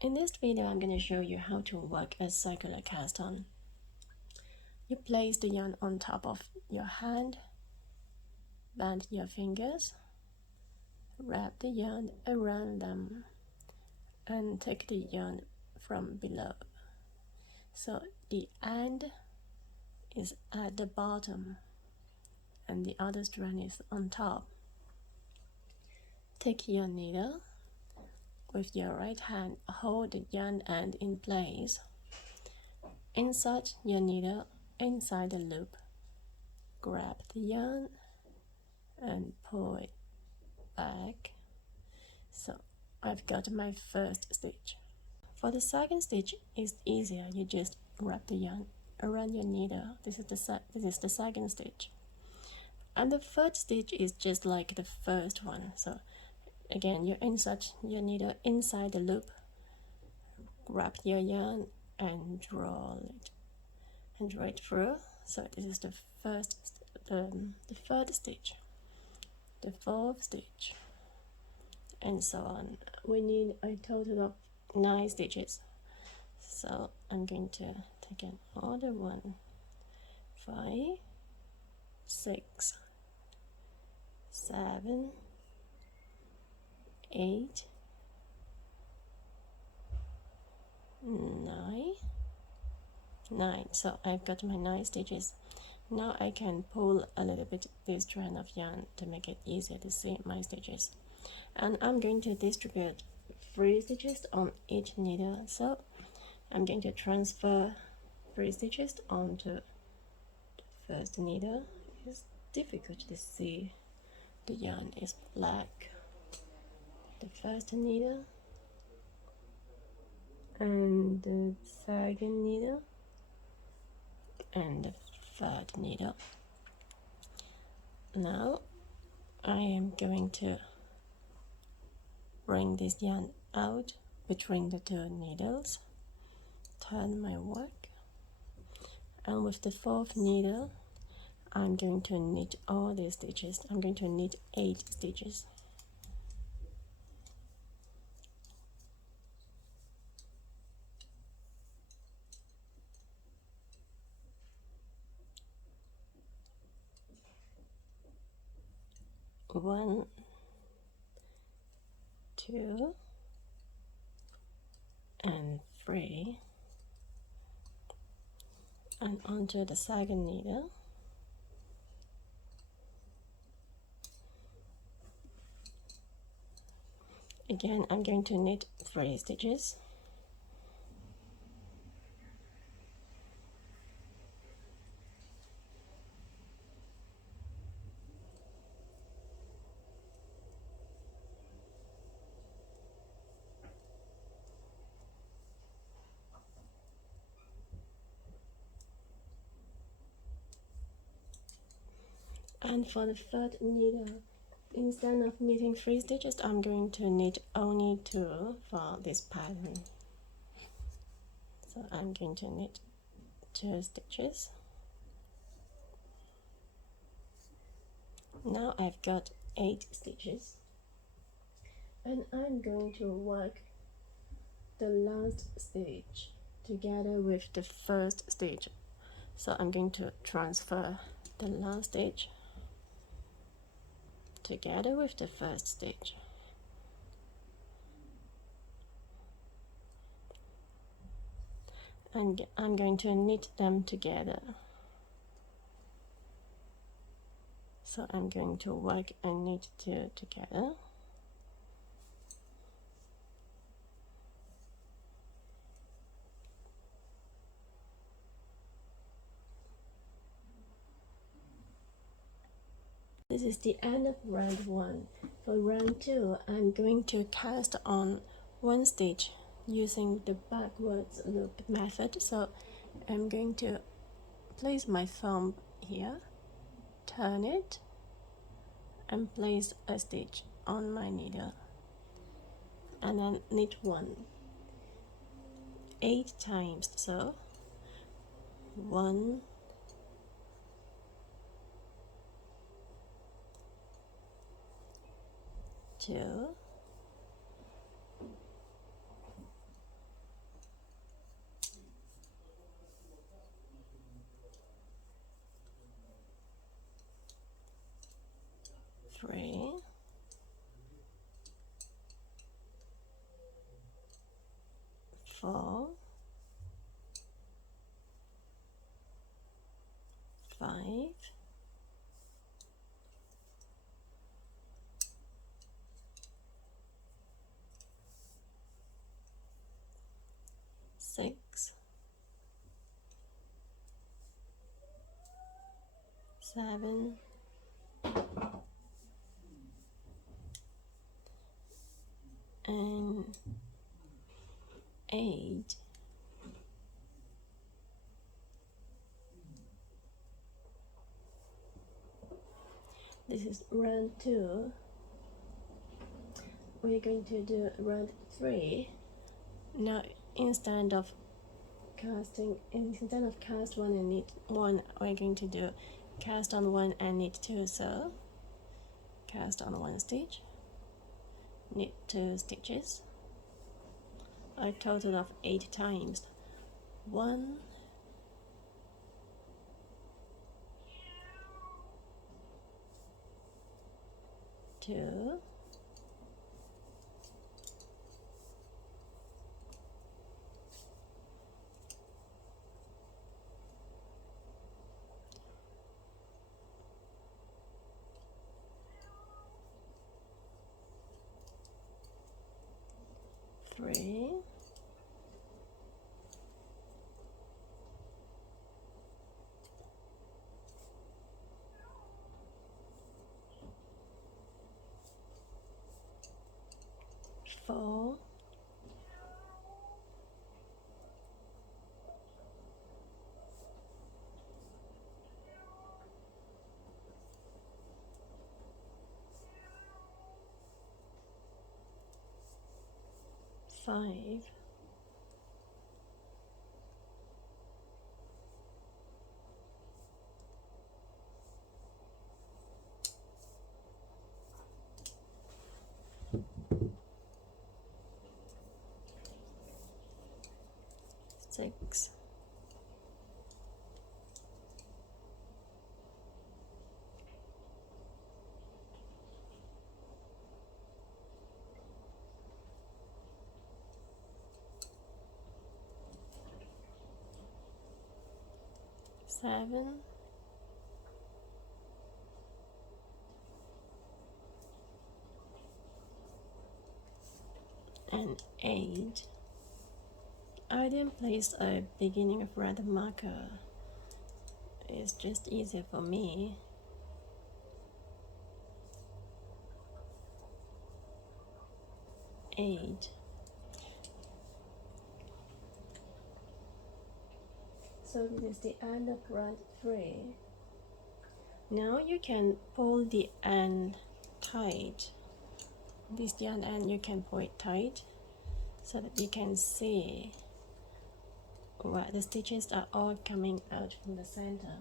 In this video, I'm going to show you how to work a circular cast on. You place the yarn on top of your hand, bend your fingers, wrap the yarn around them, and take the yarn from below. So the end is at the bottom and the other strand is on top. Take your needle. With your right hand, hold the yarn end in place. Insert your needle inside the loop. Grab the yarn and pull it back. So I've got my first stitch. For the second stitch, it's easier. You just wrap the yarn around your needle. This is the second stitch. And the third stitch is just like the first one. So again, you insert your needle inside the loop, wrap your yarn and draw it through. So this is the third stitch, the fourth stitch, and so on. We need a total of 9 stitches. So I'm going to take another 1, 5, 6, 7, 8, 9. So I've got my 9 stitches. Now I can pull a little bit this strand of yarn to make it easier to see my stitches. And I'm going to distribute 3 stitches on each needle. So I'm going to transfer 3 stitches onto the first needle. It's difficult to see. The yarn is black. The first needle and the second needle and the third needle. Now I am going to bring this yarn out between the 2 needles, turn my work, and with the 4th needle I'm going to knit all these stitches. I'm going to knit 8 stitches. One, 2, and 3, and onto the second needle. Again, I'm going to knit 3 stitches. And for the third needle, instead of knitting 3 stitches, I'm going to knit only 2 for this pattern. So I'm going to knit 2 stitches. Now I've got 8 stitches, and I'm going to work the last stitch together with the first stitch. So I'm going to transfer the last stitch together with the first stitch. And I'm going to knit them together. So I'm going to work and knit 2 together. This is the end of round 1. For round 2, I'm going to cast on 1 stitch using the backwards loop method. So I'm going to place my thumb here, turn it, and place a stitch on my needle, and then knit 1 8 times. So 1, 2, 4, 5, 6, 7, 8. This is round 2. We're going to do round 3. Now instead of cast 1 and knit 1, we're going to do cast on 1 and knit 2. So cast on 1 stitch, knit 2 stitches, a total of 8 times. 1, 2, 3, 4, 5, 6, 7, 8. I didn't place a beginning of red marker. It's just easier for me. 8. So this is the end of round 3. Now you can pull the end tight. This is the end, you can pull it tight so that you can see what the stitches are all coming out from the center.